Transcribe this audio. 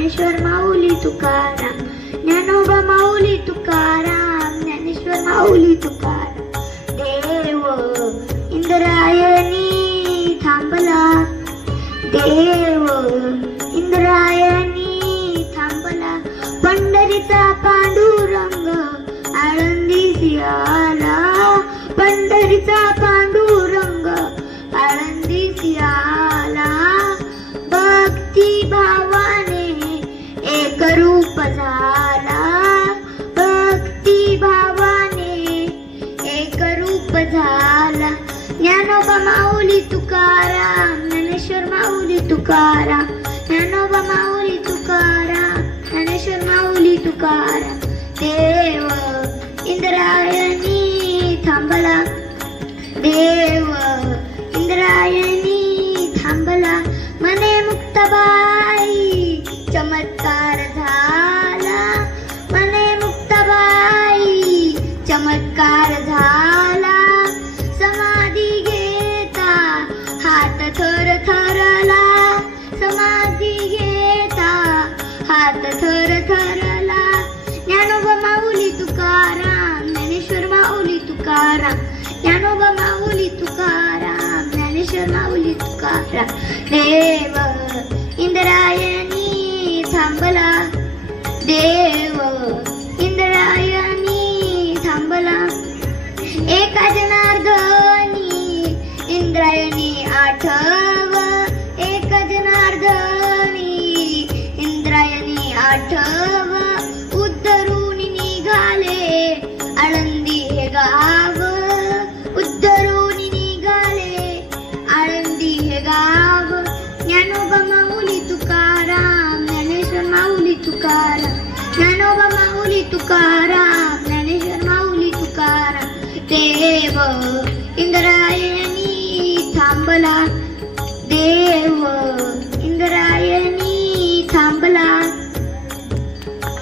ज्ञानेश्वर माऊली तुकाराम, ज्ञानोबा माऊली तुकाराम, ज्ञानेश्वर माऊली तुकाराम. देव इंद्रायणी थांबला, देव इंद्रायणी थांबला, पंढरीचा पांडुरंग आळंदीसी आला, पंढरीचा पांडुरंग आळंदीसी आला. भक्ती भावाने एक रूप झाला, भक्ती भावाने एक रूप झाला. ज्ञानोबा माऊली तुकाराम, ज्ञानेश्वर माऊली तुकाराम, ज्ञानोबा माऊली तुकाराम, ज्ञानेश्वर माऊली तुकाराम. देव इंद्रायणी थांबला, देव इंद्रायणी थांबला, मने मुक्ताबाई चमत्कार झाला, मने मुक्ताबाई चमत्कार झाला. समाधी घेता हात थरथरला, समाधी घेता हात थरथरला. ज्ञानोबा माऊली तुकाराम, ज्ञानेश्वर माऊली तुकाराम, ज्ञानोबा माऊली तुकाराम, ज्ञानेश्वर माऊली तुकाराम. देव इंद्रायणी थांबला, देव इंद्रायणी थांबला. एका जनार्दनी इंद्रायणी आठव, एका जनार्दनी इंद्रायणी आठव. उद्धरून निघाले आळंदी हे गाव, उद्धरून निघाले आळंदी हे गाव. ज्ञानोबा माऊली तुकाराम, ज्ञानेश्वर माऊली तुकाराम, ज्ञानोबा माऊली तुकाराम, ज्ञानेश्वर माऊली तुकाराम. देव इंद्रायणी थांबला, देव